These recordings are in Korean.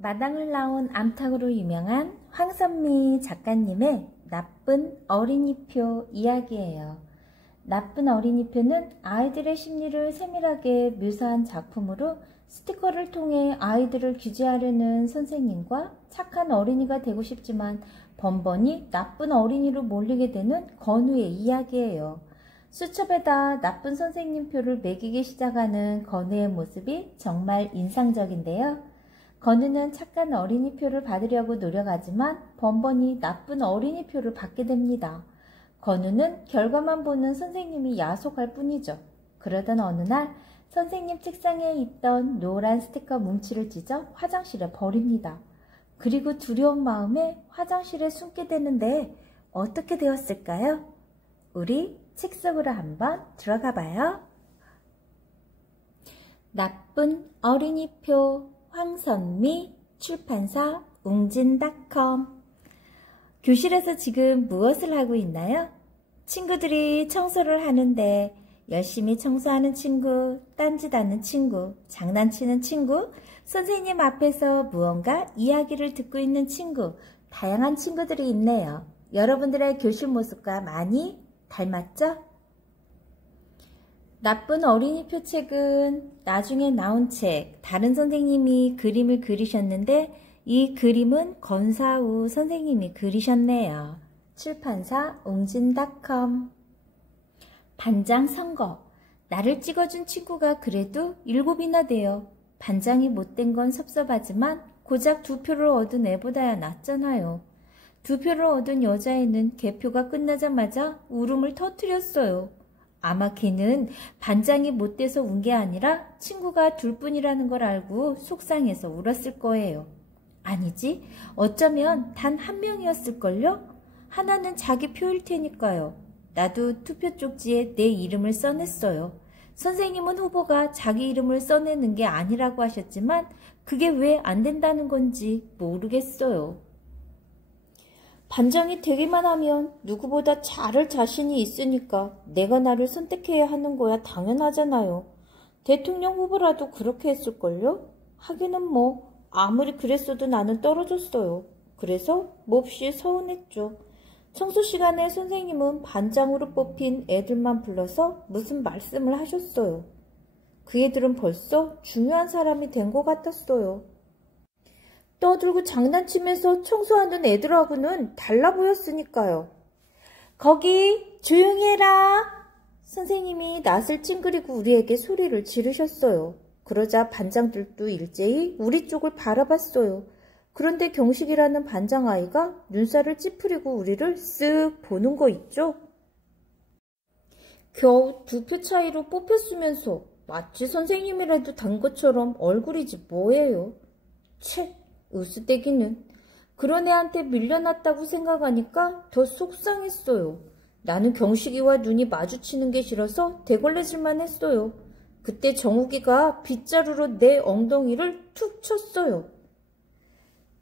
마당을 나온 암탉으로 유명한 황선미 작가님의 나쁜 어린이표 이야기예요. 나쁜 어린이표는 아이들의 심리를 세밀하게 묘사한 작품으로 스티커를 통해 아이들을 규제하려는 선생님과 착한 어린이가 되고 싶지만 번번이 나쁜 어린이로 몰리게 되는 건우의 이야기예요. 수첩에다 나쁜 선생님표를 매기기 시작하는 건우의 모습이 정말 인상적인데요. 건우는 착한 어린이표를 받으려고 노력하지만 번번이 나쁜 어린이표를 받게 됩니다. 건우는 결과만 보는 선생님이 야속할 뿐이죠. 그러던 어느 날 선생님 책상에 있던 노란 스티커 뭉치를 찢어 화장실에 버립니다. 그리고 두려운 마음에 화장실에 숨게 되는데 어떻게 되었을까요? 우리 책 속으로 한번 들어가 봐요. 나쁜 어린이표 황선미, 출판사 웅진닷컴. 교실에서 지금 무엇을 하고 있나요? 친구들이 청소를 하는데 열심히 청소하는 친구, 딴짓하는 친구, 장난치는 친구, 선생님 앞에서 무언가 이야기를 듣고 있는 친구, 다양한 친구들이 있네요. 여러분들의 교실 모습과 많이 닮았죠? 나쁜 어린이표 책은 나중에 나온 책, 다른 선생님이 그림을 그리셨는데 이 그림은 권사우 선생님이 그리셨네요. 출판사 웅진닷컴. 반장 선거. 나를 찍어준 친구가 그래도 7이나 돼요. 반장이 못된 건 섭섭하지만 고작 2표를 얻은 애보다야 낫잖아요. 2표를 얻은 여자애는 개표가 끝나자마자 울음을 터뜨렸어요. 아마 걔는 반장이 못돼서 운 게 아니라 친구가 둘뿐이라는 걸 알고 속상해서 울었을 거예요. 아니지, 어쩌면 단 1명이었을걸요? 하나는 자기 표일 테니까요. 나도 투표 쪽지에 내 이름을 써냈어요. 선생님은 후보가 자기 이름을 써내는 게 아니라고 하셨지만 그게 왜 안 된다는 건지 모르겠어요. 반장이 되기만 하면 누구보다 잘할 자신이 있으니까 내가 나를 선택해야 하는 거야 당연하잖아요. 대통령 후보라도 그렇게 했을걸요? 하기는 뭐 아무리 그랬어도 나는 떨어졌어요. 그래서 몹시 서운했죠. 청소 시간에 선생님은 반장으로 뽑힌 애들만 불러서 무슨 말씀을 하셨어요. 그 애들은 벌써 중요한 사람이 된 것 같았어요. 떠들고 장난치면서 청소하는 애들하고는 달라 보였으니까요. 거기 조용히 해라. 선생님이 낯을 찡그리고 우리에게 소리를 지르셨어요. 그러자 반장들도 일제히 우리 쪽을 바라봤어요. 그런데 경식이라는 반장 아이가 눈살을 찌푸리고 우리를 쓱 보는 거 있죠? 겨우 2표 차이로 뽑혔으면서 마치 선생님이라도 단 것처럼 얼굴이지 뭐예요. 채, 으스대기는. 그런 애한테 밀려났다고 생각하니까 더 속상했어요. 나는 경식이와 눈이 마주치는 게 싫어서 대걸레질만 했어요. 그때 정욱이가 빗자루로 내 엉덩이를 툭 쳤어요.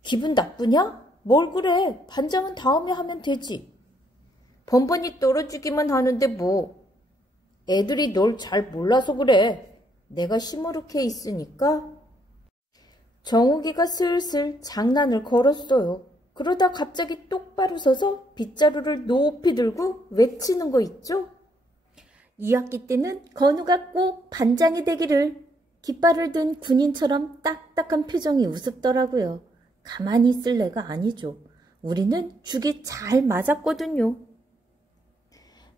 기분 나쁘냐? 뭘 그래? 반장은 다음에 하면 되지. 번번이 떨어지기만 하는데 뭐. 애들이 널 잘 몰라서 그래. 내가 시무룩해 있으니까. 정욱이가 슬슬 장난을 걸었어요. 그러다 갑자기 똑바로 서서 빗자루를 높이 들고 외치는 거 있죠? 2학기 때는 건우가 꼭 반장이 되기를. 깃발을 든 군인처럼 딱딱한 표정이 우습더라고요. 가만히 있을 애가 아니죠. 우리는 죽이 잘 맞았거든요.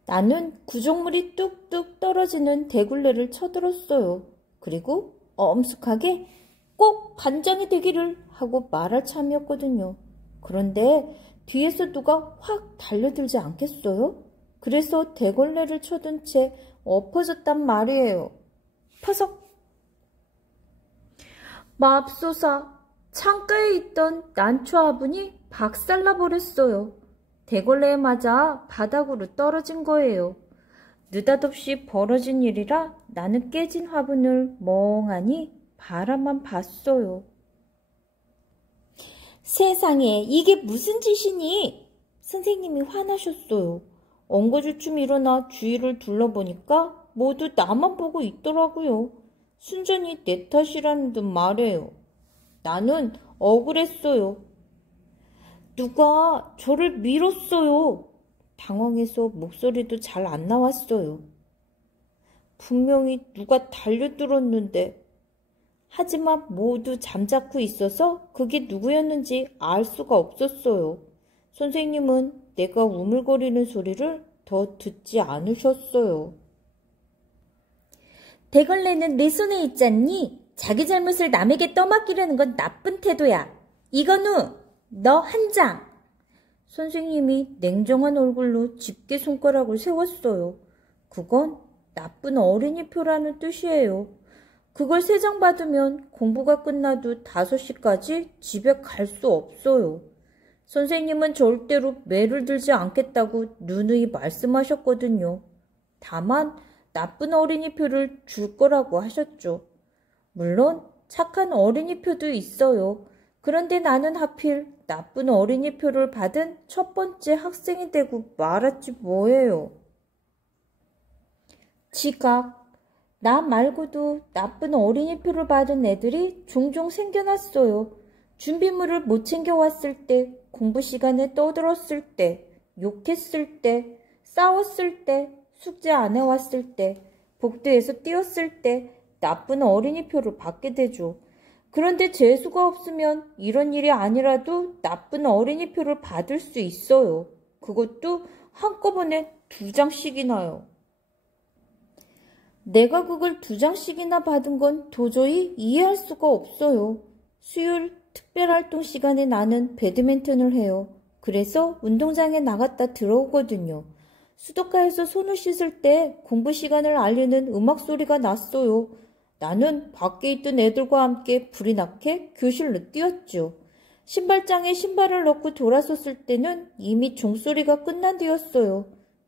나는 구정물이 뚝뚝 떨어지는 대굴레를 쳐들었어요. 그리고 엄숙하게 꼭 반장이 되기를 하고 말할 참이었거든요. 그런데 뒤에서 누가 확 달려들지 않겠어요? 그래서 대걸레를 쳐둔 채 엎어졌단 말이에요. 퍼석! 맙소사! 창가에 있던 난초 화분이 박살나버렸어요. 대걸레에 맞아 바닥으로 떨어진 거예요. 느닷없이 벌어진 일이라 나는 깨진 화분을 멍하니 바라만 봤어요. 세상에 이게 무슨 짓이니? 선생님이 화나셨어요. 엉거주춤 일어나 주위를 둘러보니까 모두 나만 보고 있더라고요. 순전히 내 탓이라는 듯 말해요. 나는 억울했어요. 누가 저를 밀었어요. 당황해서 목소리도 잘 안 나왔어요. 분명히 누가 달려들었는데. 하지만 모두 잠자코 있어서 그게 누구였는지 알 수가 없었어요. 선생님은 내가 우물거리는 소리를 더 듣지 않으셨어요. 대걸레는 내 손에 있잖니? 자기 잘못을 남에게 떠맡기려는 건 나쁜 태도야. 이건우, 너 한 장. 선생님이 냉정한 얼굴로 집게 손가락을 세웠어요. 그건 나쁜 어린이표라는 뜻이에요. 그걸 3장 받으면 공부가 끝나도 5시까지 집에 갈 수 없어요. 선생님은 절대로 매를 들지 않겠다고 누누이 말씀하셨거든요. 다만 나쁜 어린이표를 줄 거라고 하셨죠. 물론 착한 어린이표도 있어요. 그런데 나는 하필 나쁜 어린이표를 받은 첫 번째 학생이 되고 말았지 뭐예요. 지각. 나 말고도 나쁜 어린이표를 받은 애들이 종종 생겨났어요. 준비물을 못 챙겨왔을 때, 공부 시간에 떠들었을 때, 욕했을 때, 싸웠을 때, 숙제 안 해왔을 때, 복도에서 뛰었을 때 나쁜 어린이표를 받게 되죠. 그런데 재수가 없으면 이런 일이 아니라도 나쁜 어린이표를 받을 수 있어요. 그것도 한꺼번에 2장씩이나요. 내가 그걸 2장씩이나 받은 건 도저히 이해할 수가 없어요. 수요일 특별활동 시간에 나는 배드민턴을 해요. 그래서 운동장에 나갔다 들어오거든요. 수도가에서 손을 씻을 때 공부 시간을 알리는 음악 소리가 났어요. 나는 밖에 있던 애들과 함께 불이 나게 교실로 뛰었죠. 신발장에 신발을 넣고 돌아섰을 때는 이미 종소리가 끝난 뒤였어요.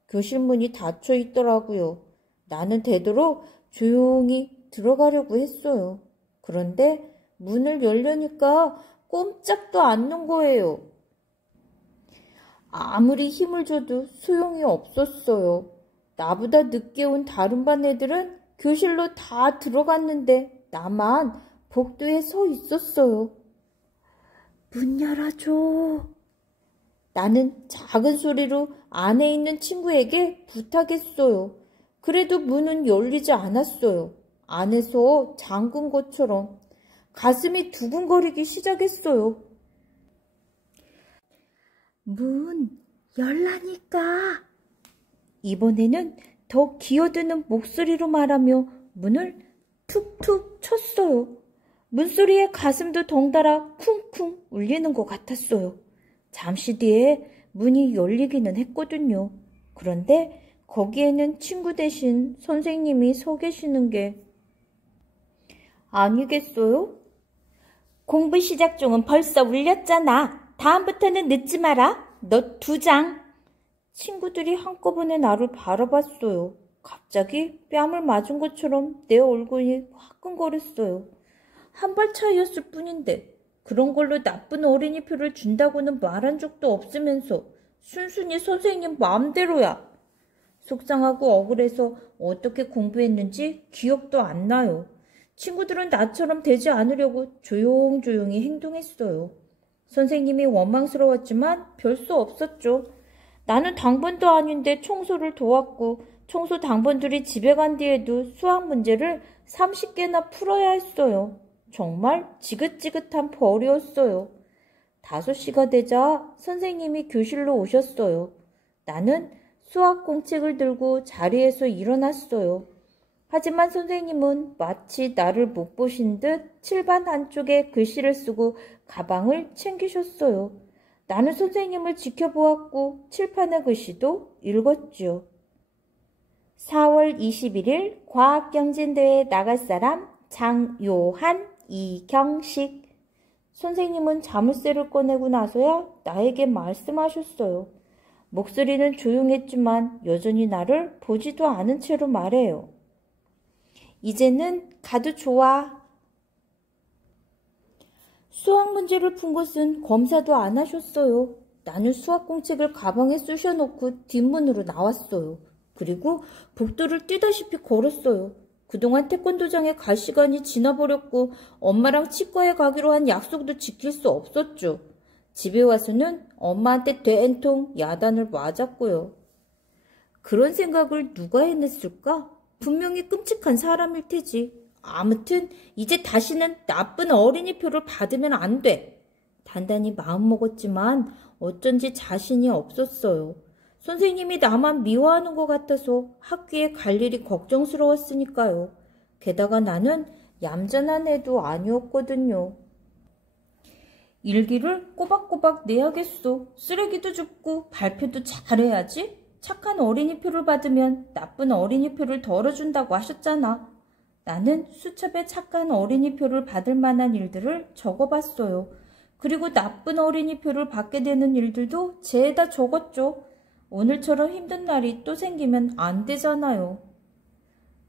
교실 문이 닫혀 있더라고요. 나는 되도록 조용히 들어가려고 했어요. 그런데 문을 열려니까 꼼짝도 않는 거예요. 아무리 힘을 줘도 소용이 없었어요. 나보다 늦게 온 다른 반 애들은 교실로 다 들어갔는데 나만 복도에 서 있었어요. 문 열어줘. 나는 작은 소리로 안에 있는 친구에게 부탁했어요. 그래도 문은 열리지 않았어요. 안에서 잠근 것처럼 가슴이 두근거리기 시작했어요. 문 열라니까. 이번에는 더 기어드는 목소리로 말하며 문을 툭툭 쳤어요. 문소리에 가슴도 덩달아 쿵쿵 울리는 것 같았어요. 잠시 뒤에 문이 열리기는 했거든요. 그런데 거기에는 친구 대신 선생님이 서 계시는 게 아니겠어요? 공부 시작종은 벌써 울렸잖아. 다음부터는 늦지 마라. 너 2장. 친구들이 한꺼번에 나를 바라봤어요. 갑자기 뺨을 맞은 것처럼 내 얼굴이 화끈거렸어요. 한 발 차이였을 뿐인데 그런 걸로 나쁜 어린이표를 준다고는 말한 적도 없으면서 순순히 선생님 마음대로야. 속상하고 억울해서 어떻게 공부했는지 기억도 안 나요. 친구들은 나처럼 되지 않으려고 조용조용히 행동했어요. 선생님이 원망스러웠지만 별 수 없었죠. 나는 당번도 아닌데 청소를 도왔고 청소 당번들이 집에 간 뒤에도 수학 문제를 30개나 풀어야 했어요. 정말 지긋지긋한 벌이었어요. 5시가 되자 선생님이 교실로 오셨어요. 나는 수학 공책을 들고 자리에서 일어났어요. 하지만 선생님은 마치 나를 못 보신 듯 칠판 한쪽에 글씨를 쓰고 가방을 챙기셨어요. 나는 선생님을 지켜보았고 칠판의 글씨도 읽었죠. 4월 21일 과학경진대회에 나갈 사람 장요한, 이경식. 선생님은 자물쇠를 꺼내고 나서야 나에게 말씀하셨어요. 목소리는 조용했지만 여전히 나를 보지도 않은 채로 말해요. 이제는 가도 좋아. 수학 문제를 푼 것은 검사도 안 하셨어요. 나는 수학 공책을 가방에 쑤셔놓고 뒷문으로 나왔어요. 그리고 복도를 뛰다시피 걸었어요. 그동안 태권도장에 갈 시간이 지나버렸고 엄마랑 치과에 가기로 한 약속도 지킬 수 없었죠. 집에 와서는 엄마한테 된통 야단을 맞았고요. 그런 생각을 누가 해냈을까? 분명히 끔찍한 사람일 테지. 아무튼 이제 다시는 나쁜 어린이표를 받으면 안 돼. 단단히 마음먹었지만 어쩐지 자신이 없었어요. 선생님이 나만 미워하는 것 같아서 학교에 갈 일이 걱정스러웠으니까요. 게다가 나는 얌전한 애도 아니었거든요. 일기를 꼬박꼬박 내야겠어. 쓰레기도 줍고 발표도 잘해야지. 착한 어린이표를 받으면 나쁜 어린이표를 덜어준다고 하셨잖아. 나는 수첩에 착한 어린이표를 받을 만한 일들을 적어봤어요. 그리고 나쁜 어린이표를 받게 되는 일들도 죄에다 적었죠. 오늘처럼 힘든 날이 또 생기면 안 되잖아요.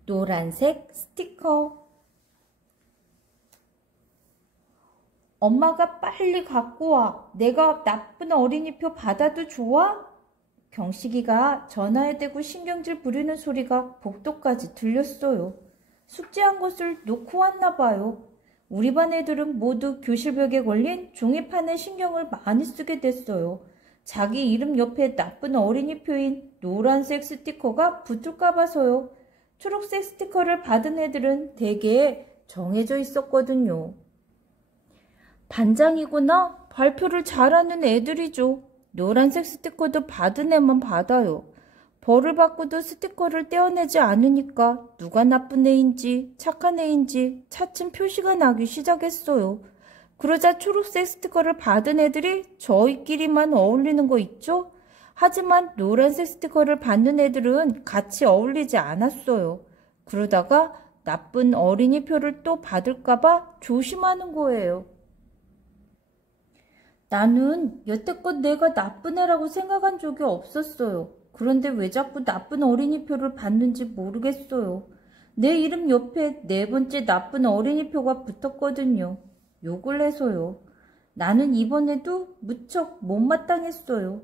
노란색 스티커. 엄마가 빨리 갖고 와. 내가 나쁜 어린이표 받아도 좋아? 경식이가 전화에 대고 신경질 부리는 소리가 복도까지 들렸어요. 숙제한 것을 놓고 왔나 봐요. 우리 반 애들은 모두 교실벽에 걸린 종이판에 신경을 많이 쓰게 됐어요. 자기 이름 옆에 나쁜 어린이표인 노란색 스티커가 붙을까 봐서요. 초록색 스티커를 받은 애들은 대개 정해져 있었거든요. 반장이거나 발표를 잘하는 애들이죠. 노란색 스티커도 받은 애만 받아요. 벌을 받고도 스티커를 떼어내지 않으니까 누가 나쁜 애인지 착한 애인지 차츰 표시가 나기 시작했어요. 그러자 초록색 스티커를 받은 애들이 저희끼리만 어울리는 거 있죠? 하지만 노란색 스티커를 받는 애들은 같이 어울리지 않았어요. 그러다가 나쁜 어린이표를 또 받을까봐 조심하는 거예요. 나는 여태껏 내가 나쁜 애라고 생각한 적이 없었어요. 그런데 왜 자꾸 나쁜 어린이표를 받는지 모르겠어요. 내 이름 옆에 4번째 나쁜 어린이표가 붙었거든요. 욕을 해서요. 나는 이번에도 무척 못마땅했어요.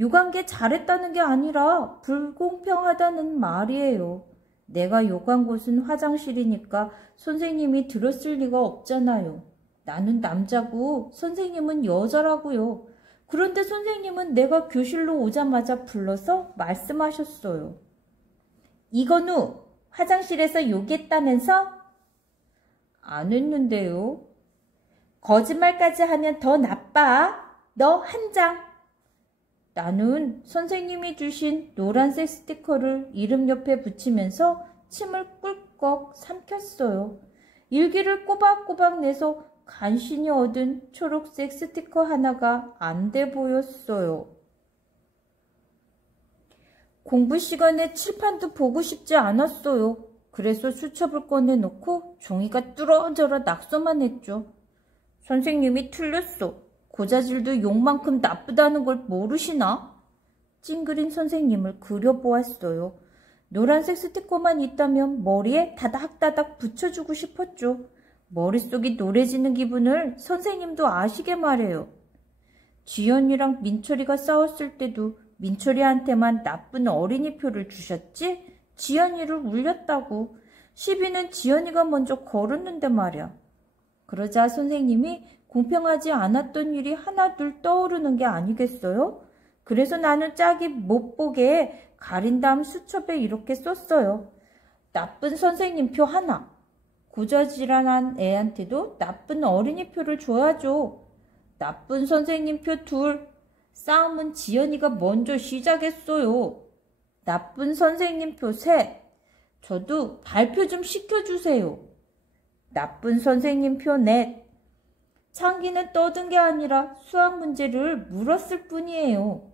욕한 게 잘했다는 게 아니라 불공평하다는 말이에요. 내가 욕한 곳은 화장실이니까 선생님이 들었을 리가 없잖아요. 나는 남자고 선생님은 여자라고요. 그런데 선생님은 내가 교실로 오자마자 불러서 말씀하셨어요. 이건우, 화장실에서 욕했다면서? 안 했는데요. 거짓말까지 하면 더 나빠. 너 한 장. 나는 선생님이 주신 노란색 스티커를 이름 옆에 붙이면서 침을 꿀꺽 삼켰어요. 일기를 꼬박꼬박 내서 간신히 얻은 초록색 스티커 하나가 안 돼 보였어요. 공부 시간에 칠판도 보고 싶지 않았어요. 그래서 수첩을 꺼내놓고 종이가 뚫어져라 낙서만 했죠. 선생님이 틀렸어. 고자질도 욕만큼 나쁘다는 걸 모르시나? 찡그린 선생님을 그려보았어요. 노란색 스티커만 있다면 머리에 다닥다닥 붙여주고 싶었죠. 머릿속이 노래지는 기분을 선생님도 아시게 말해요. 지연이랑 민철이가 싸웠을 때도 민철이한테만 나쁜 어린이표를 주셨지? 지연이를 울렸다고. 시비는 지연이가 먼저 걸었는데 말이야. 그러자 선생님이 공평하지 않았던 일이 하나둘 떠오르는 게 아니겠어요? 그래서 나는 짝이 못 보게 가린 다음 수첩에 이렇게 썼어요. 나쁜 선생님표 하나. 고자질환한 애한테도 나쁜 어린이표를 줘야죠. 나쁜 선생님표 둘. 싸움은 지연이가 먼저 시작했어요. 나쁜 선생님표 셋. 저도 발표 좀 시켜주세요. 나쁜 선생님표 넷. 창기는 떠든 게 아니라 수학 문제를 물었을 뿐이에요.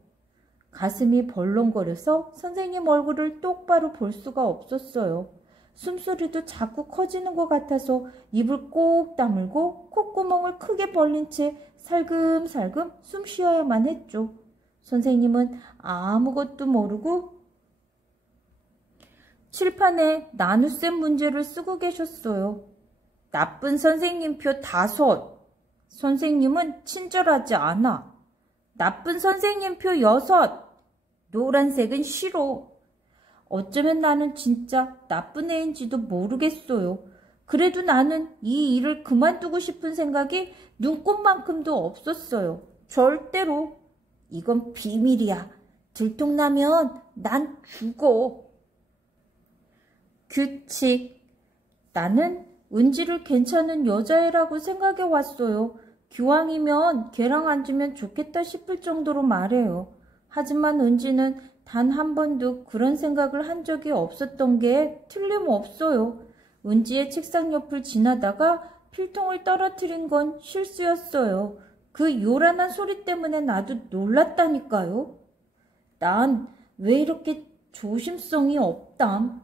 가슴이 벌렁거려서 선생님 얼굴을 똑바로 볼 수가 없었어요. 숨소리도 자꾸 커지는 것 같아서 입을 꼭 다물고 콧구멍을 크게 벌린 채 살금살금 숨 쉬어야만 했죠. 선생님은 아무것도 모르고 칠판에 나눗셈 문제를 쓰고 계셨어요. 나쁜 선생님표 5. 선생님은 친절하지 않아. 나쁜 선생님표 6. 노란색은 싫어. 어쩌면 나는 진짜 나쁜 애인지도 모르겠어요. 그래도 나는 이 일을 그만두고 싶은 생각이 눈꼽만큼도 없었어요. 절대로. 이건 비밀이야. 들통나면 난 죽어. 규칙. 나는 은지를 괜찮은 여자애라고 생각해 왔어요. 기왕이면 걔랑 앉으면 좋겠다 싶을 정도로 말해요. 하지만 은지는 단 한 번도 그런 생각을 한 적이 없었던 게 틀림없어요. 은지의 책상 옆을 지나다가 필통을 떨어뜨린 건 실수였어요. 그 요란한 소리 때문에 나도 놀랐다니까요. 난 왜 이렇게 조심성이 없담?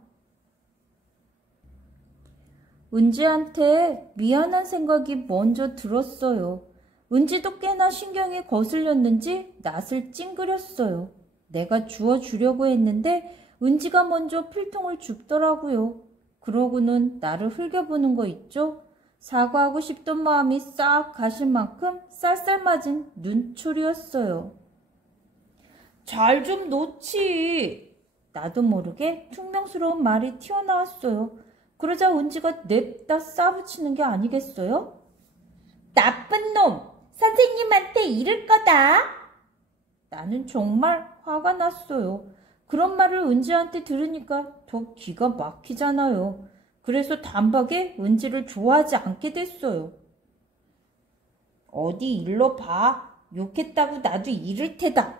은지한테 미안한 생각이 먼저 들었어요. 은지도 꽤나 신경이 거슬렸는지 낯을 찡그렸어요. 내가 주워주려고 했는데 은지가 먼저 필통을 줍더라고요. 그러고는 나를 흘겨보는 거 있죠? 사과하고 싶던 마음이 싹 가실 만큼 쌀쌀맞은 눈초리였어요. 잘 좀 놓지. 나도 모르게 퉁명스러운 말이 튀어나왔어요. 그러자 은지가 냅다 싸붙이는 게 아니겠어요? 나쁜 놈! 선생님한테 이를 거다! 나는 정말 화가 났어요. 그런 말을 은지한테 들으니까 더 기가 막히잖아요. 그래서 단박에 은지를 좋아하지 않게 됐어요. 어디 일로 봐. 욕했다고 나도 이를 테다.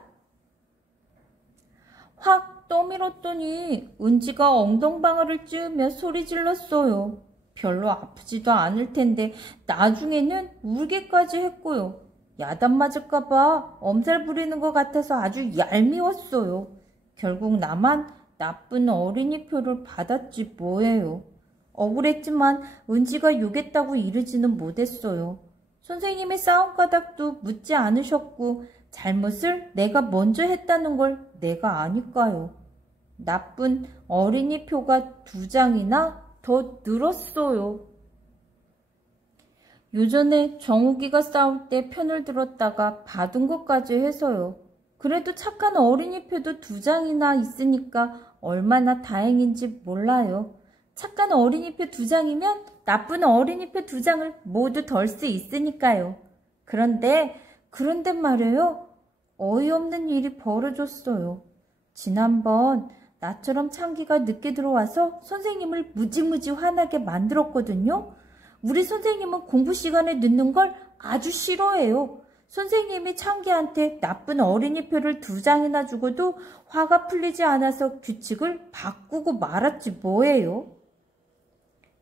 확 떠밀었더니 은지가 엉덩방아를 찌우며 소리 질렀어요. 별로 아프지도 않을 텐데 나중에는 울기까지 했고요. 야단 맞을까봐 엄살 부리는 것 같아서 아주 얄미웠어요. 결국 나만 나쁜 어린이표를 받았지 뭐예요. 억울했지만 은지가 욕했다고 이르지는 못했어요. 선생님의 싸움가닥도 묻지 않으셨고 잘못을 내가 먼저 했다는 걸 내가 아니까요. 나쁜 어린이표가 2장이나 더 늘었어요. 요전에 정욱이가 싸울 때 편을 들었다가 받은 것까지 해서요. 그래도 착한 어린이표도 2장이나 있으니까 얼마나 다행인지 몰라요. 착한 어린이표 2장이면 나쁜 어린이표 2장을 모두 덜 수 있으니까요. 그런데 말이에요. 어이없는 일이 벌어졌어요. 지난번 나처럼 창기가 늦게 들어와서 선생님을 무지무지 화나게 만들었거든요. 우리 선생님은 공부 시간에 늦는 걸 아주 싫어해요. 선생님이 창기한테 나쁜 어린이표를 2장이나 주고도 화가 풀리지 않아서 규칙을 바꾸고 말았지 뭐예요.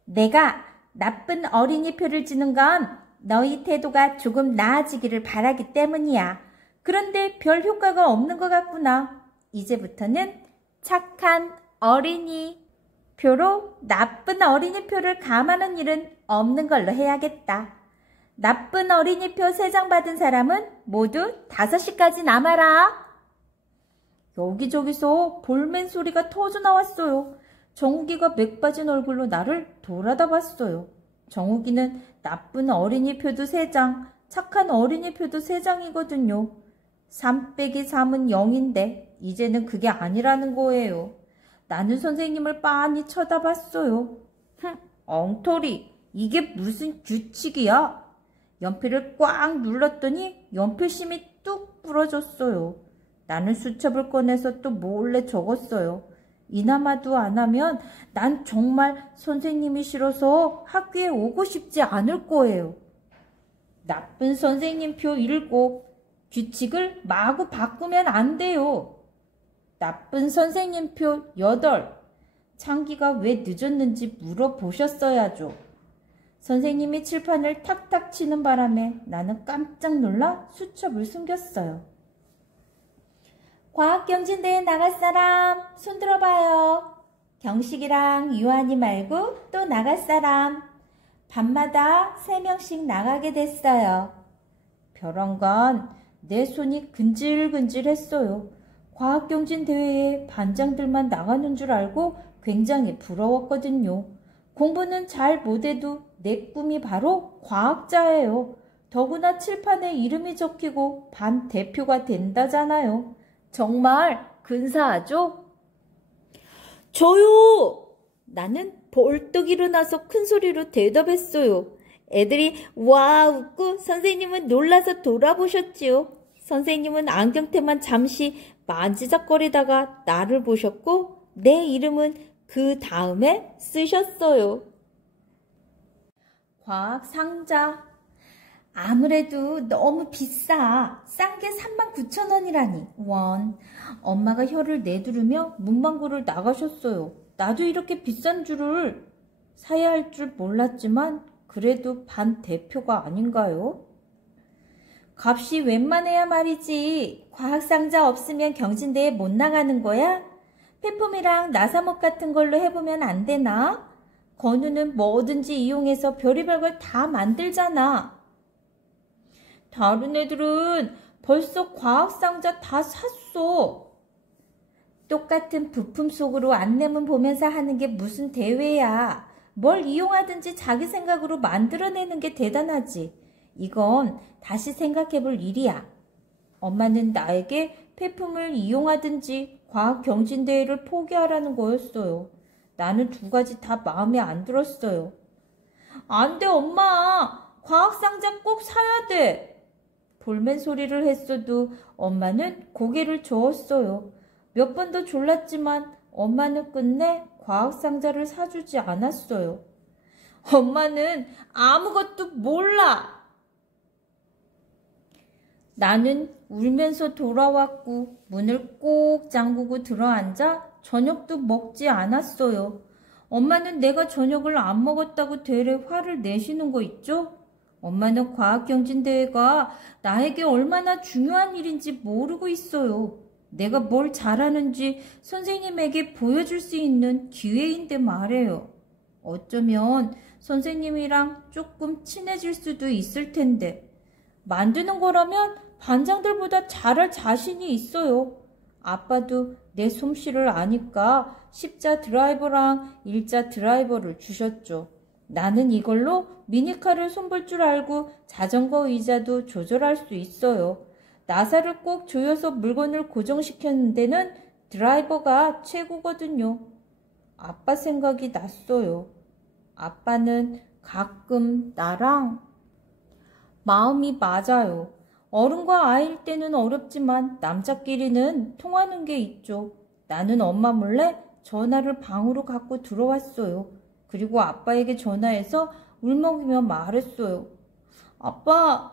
내가 나쁜 어린이표를 주는 건 너희 태도가 조금 나아지기를 바라기 때문이야. 그런데 별 효과가 없는 것 같구나. 이제부터는 착한 어린이표로 나쁜 어린이표를 감하는 일은 없는 걸로 해야겠다. 나쁜 어린이표 3장 받은 사람은 모두 5시까지 남아라. 여기저기서 볼멘 소리가 터져나왔어요. 정욱이가 맥 빠진 얼굴로 나를 돌아다 봤어요. 정욱이는 나쁜 어린이표도 3장, 착한 어린이표도 3장이거든요. 3 빼기 3은 0인데 이제는 그게 아니라는 거예요. 나는 선생님을 빤히 쳐다봤어요. 엉터리, 이게 무슨 규칙이야? 연필을 꽉 눌렀더니 연필심이 뚝 부러졌어요. 나는 수첩을 꺼내서 또 몰래 적었어요. 이나마도 안 하면 난 정말 선생님이 싫어서 학교에 오고 싶지 않을 거예요. 나쁜 선생님 표 7, 규칙을 마구 바꾸면 안 돼요. 나쁜 선생님 표 8, 창기가 왜 늦었는지 물어보셨어야죠. 선생님이 칠판을 탁탁 치는 바람에 나는 깜짝 놀라 수첩을 숨겼어요. 과학경진대회 나갈 사람 손 들어봐요. 경식이랑 유한이 말고 또 나갈 사람. 밤마다 3명씩 나가게 됐어요. 벼랑간 내 손이 근질근질했어요. 과학경진대회에 반장들만 나가는 줄 알고 굉장히 부러웠거든요. 공부는 잘 못해도 내 꿈이 바로 과학자예요. 더구나 칠판에 이름이 적히고 반 대표가 된다잖아요. 정말 근사하죠? 저요! 나는 벌떡 일어나서 큰 소리로 대답했어요. 애들이 와 웃고 선생님은 놀라서 돌아보셨지요. 선생님은 안경테만 잠시 만지작거리다가 나를 보셨고 내 이름은 그 다음에 쓰셨어요. 과학 상자. 아무래도 너무 비싸. 싼 게 39,000원이라니. 원. 엄마가 혀를 내두르며 문방구를 나가셨어요. 나도 이렇게 비싼 줄을 사야 할 줄 몰랐지만 그래도 반 대표가 아닌가요? 값이 웬만해야 말이지. 과학상자 없으면 경진대회 못 나가는 거야? 폐품이랑 나사목 같은 걸로 해보면 안 되나? 건우는 뭐든지 이용해서 별의별 걸 다 만들잖아. 다른 애들은 벌써 과학상자 다 샀어. 똑같은 부품 속으로 안내문 보면서 하는 게 무슨 대회야. 뭘 이용하든지 자기 생각으로 만들어내는 게 대단하지. 이건 다시 생각해볼 일이야. 엄마는 나에게 폐품을 이용하든지 과학 경진대회를 포기하라는 거였어요. 나는 두 가지 다 마음에 안 들었어요. 안 돼, 엄마. 과학상자 꼭 사야 돼. 볼멘 소리를 했어도 엄마는 고개를 저었어요. 몇 번 더 졸랐지만 엄마는 끝내 과학상자를 사주지 않았어요. 엄마는 아무것도 몰라. 나는 울면서 돌아왔고 문을 꼭 잠그고 들어앉아 저녁도 먹지 않았어요. 엄마는 내가 저녁을 안 먹었다고 되레 화를 내시는 거 있죠? 엄마는 과학경진대회가 나에게 얼마나 중요한 일인지 모르고 있어요. 내가 뭘 잘하는지 선생님에게 보여줄 수 있는 기회인데 말해요. 어쩌면 선생님이랑 조금 친해질 수도 있을 텐데. 만드는 거라면 반장들보다 잘할 자신이 있어요. 아빠도 내 솜씨를 아니까 십자 드라이버랑 일자 드라이버를 주셨죠. 나는 이걸로 미니카를 손볼 줄 알고 자전거 의자도 조절할 수 있어요. 나사를 꼭 조여서 물건을 고정시키는 데는 드라이버가 최고거든요. 아빠 생각이 났어요. 아빠는 가끔 나랑 마음이 맞아요. 어른과 아이일 때는 어렵지만 남자끼리는 통하는 게 있죠. 나는 엄마 몰래 전화를 방으로 갖고 들어왔어요. 그리고 아빠에게 전화해서 울먹이며 말했어요. 아빠,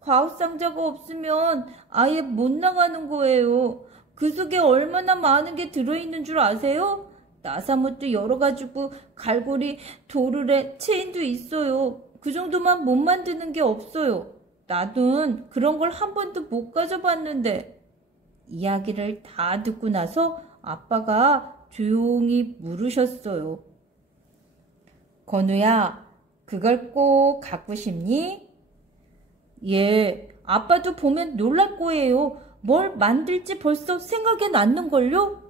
과학상자가 없으면 아예 못 나가는 거예요. 그 속에 얼마나 많은 게 들어있는 줄 아세요? 나사못도 여러 가지고 갈고리, 도르래, 체인도 있어요. 그 정도만 못 만드는 게 없어요. 나는 그런 걸 한 번도 못 가져봤는데. 이야기를 다 듣고 나서 아빠가 조용히 물으셨어요. 건우야, 그걸 꼭 갖고 싶니? 예, 아빠도 보면 놀랄 거예요. 뭘 만들지 벌써 생각이 났는걸요?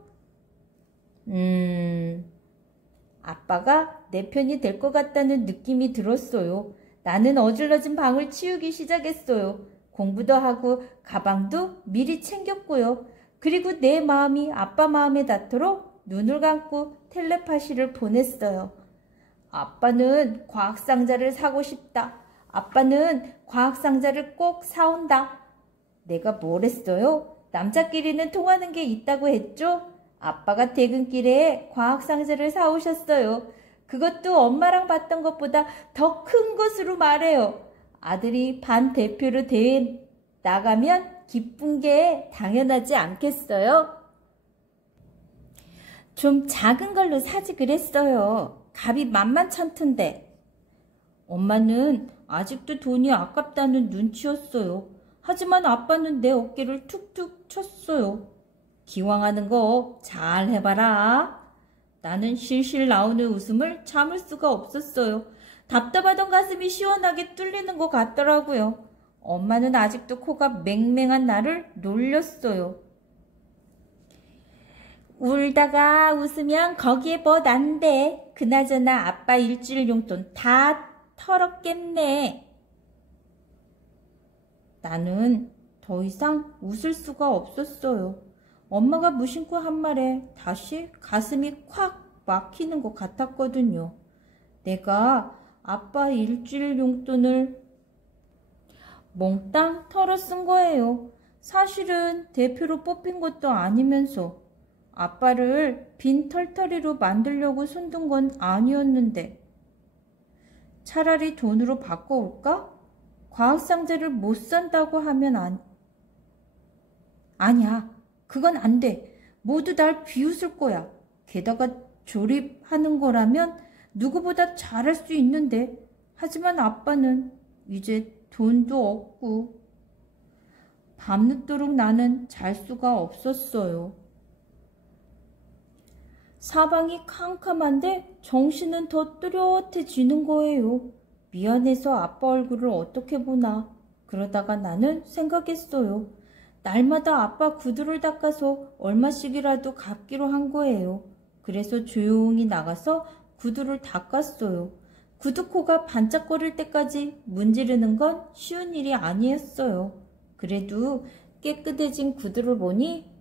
아빠가 내 편이 될 것 같다는 느낌이 들었어요. 나는 어질러진 방을 치우기 시작했어요. 공부도 하고 가방도 미리 챙겼고요. 그리고 내 마음이 아빠 마음에 닿도록 눈을 감고 텔레파시를 보냈어요. 아빠는 과학상자를 사고 싶다. 아빠는 과학상자를 꼭 사온다. 내가 뭘 했어요? 남자끼리는 통하는 게 있다고 했죠? 아빠가 퇴근길에 과학상자를 사오셨어요. 그것도 엄마랑 봤던 것보다 더 큰 것으로 말해요. 아들이 반 대표로 대회 나가면 기쁜 게 당연하지 않겠어요? 좀 작은 걸로 사지 그랬어요. 값이 만만찮던데. 엄마는 아직도 돈이 아깝다는 눈치였어요. 하지만 아빠는 내 어깨를 툭툭 쳤어요. 기왕하는 거 잘 해봐라. 나는 실실 나오는 웃음을 참을 수가 없었어요. 답답하던 가슴이 시원하게 뚫리는 것 같더라고요. 엄마는 아직도 코가 맹맹한 나를 놀렸어요. 울다가 웃으면 거기에 뭐 난데. 그나저나 아빠 일주일 용돈 다 털었겠네. 나는 더 이상 웃을 수가 없었어요. 엄마가 무심코 한 말에 다시 가슴이 콱 막히는 것 같았거든요. 내가 아빠 일주일 용돈을 몽땅 털어 쓴 거예요. 사실은 대표로 뽑힌 것도 아니면서 아빠를 빈털터리로 만들려고 손든 건 아니었는데 차라리 돈으로 바꿔올까? 과학상자를 못 산다고 하면 아니야. 그건 안 돼. 모두 날 비웃을 거야. 게다가 조립하는 거라면 누구보다 잘할 수 있는데 하지만 아빠는 이제 돈도 없고 밤늦도록 나는 잘 수가 없었어요. 사방이 캄캄한데 정신은 더 뚜렷해지는 거예요. 미안해서 아빠 얼굴을 어떻게 보나. 그러다가 나는 생각했어요. 날마다 아빠 구두를 닦아서 얼마씩이라도 갚기로 한 거예요. 그래서 조용히 나가서 구두를 닦았어요. 구두코가 반짝거릴 때까지 문지르는 건 쉬운 일이 아니었어요. 그래도 깨끗해진 구두를 보니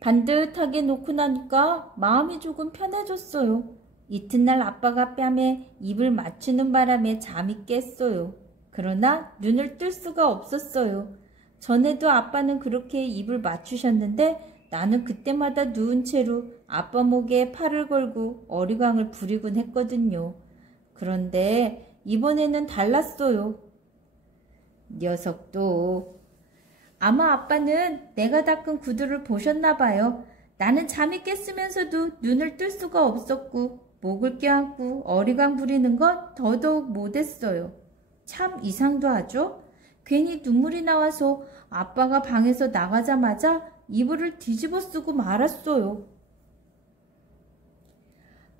반듯하게 놓고 나니까 마음이 조금 편해졌어요. 이튿날 아빠가 뺨에 입을 맞추는 바람에 잠이 깼어요. 그러나 눈을 뜰 수가 없었어요. 전에도 아빠는 그렇게 입을 맞추셨는데 나는 그때마다 누운 채로 아빠 목에 팔을 걸고 어리광을 부리곤 했거든요. 그런데 이번에는 달랐어요. 녀석도. 아마 아빠는 내가 닦은 구두를 보셨나 봐요. 나는 잠이 깼으면서도 눈을 뜰 수가 없었고 목을 껴안고 어리광 부리는 건 더더욱 못했어요. 참 이상도 하죠? 괜히 눈물이 나와서 아빠가 방에서 나가자마자 이불을 뒤집어 쓰고 말았어요.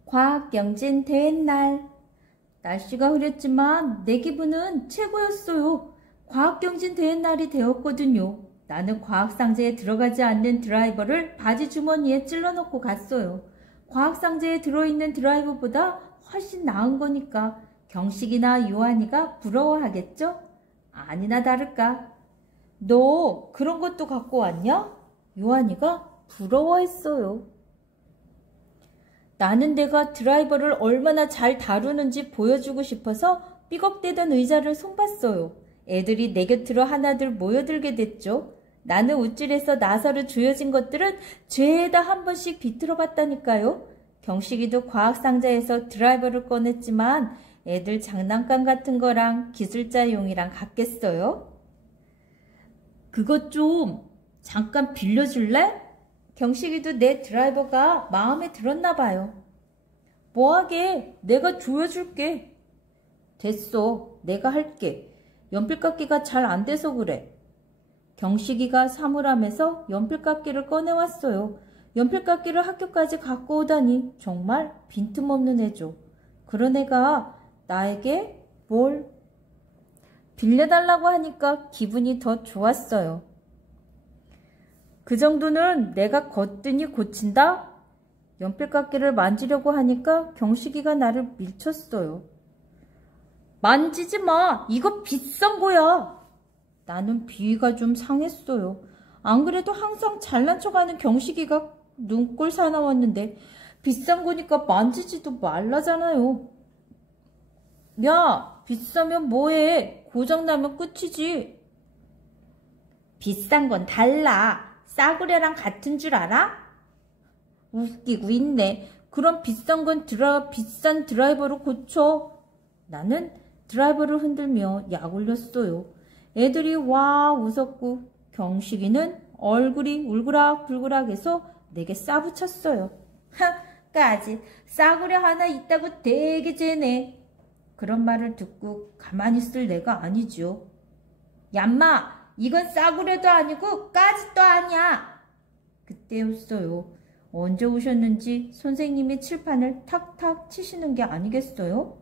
과학경진 대회날. 날씨가 흐렸지만 내 기분은 최고였어요. 과학경진 대회날이 되었거든요. 나는 과학상자에 들어가지 않는 드라이버를 바지 주머니에 찔러넣고 갔어요. 과학상자에 들어있는 드라이버보다 훨씬 나은 거니까 경식이나 요한이가 부러워하겠죠? 아니나 다를까. 너 그런 것도 갖고 왔냐? 요한이가 부러워했어요. 나는 내가 드라이버를 얼마나 잘 다루는지 보여주고 싶어서 삐걱대던 의자를 손봤어요. 애들이 내 곁으로 하나둘 모여들게 됐죠. 나는 우쭐해서 나사로 조여진 것들은 죄에다 한 번씩 비틀어 봤다니까요. 경식이도 과학상자에서 드라이버를 꺼냈지만 애들 장난감 같은 거랑 기술자용이랑 같겠어요? 그것 좀 잠깐 빌려줄래? 경식이도 내 드라이버가 마음에 들었나 봐요. 뭐하게? 내가 조여줄게. 됐어. 내가 할게. 연필깎이가 잘 안 돼서 그래. 경식이가 사물함에서 연필깎이를 꺼내왔어요. 연필깎이를 학교까지 갖고 오다니 정말 빈틈없는 애죠. 그런 애가 나에게 뭘 빌려달라고 하니까 기분이 더 좋았어요. 그 정도는 내가 거뜬히 고친다? 연필깎이를 만지려고 하니까 경식이가 나를 밀쳤어요. 만지지 마! 이거 비싼 거야! 나는 비위가 좀 상했어요. 안 그래도 항상 잘난 척하는 경식이가 눈꼴 사나웠는데 비싼 거니까 만지지도 말라잖아요. 야, 비싸면 뭐해? 고장나면 끝이지. 비싼 건 달라. 싸구려랑 같은 줄 알아? 웃기고 있네. 그럼 비싼 건 비싼 드라이버로 고쳐. 나는 드라이버를 흔들며 약 올렸어요. 애들이 와 웃었고 경식이는 얼굴이 울그락불그락해서 내게 싸붙였어요. 까지 싸구려 하나 있다고 되게 쟤네. 그런 말을 듣고 가만히 있을 내가 아니죠. 얌마, 이건 싸구려도 아니고 까짓도 아니야. 그때였어요. 언제 오셨는지 선생님이 칠판을 탁탁 치시는 게 아니겠어요?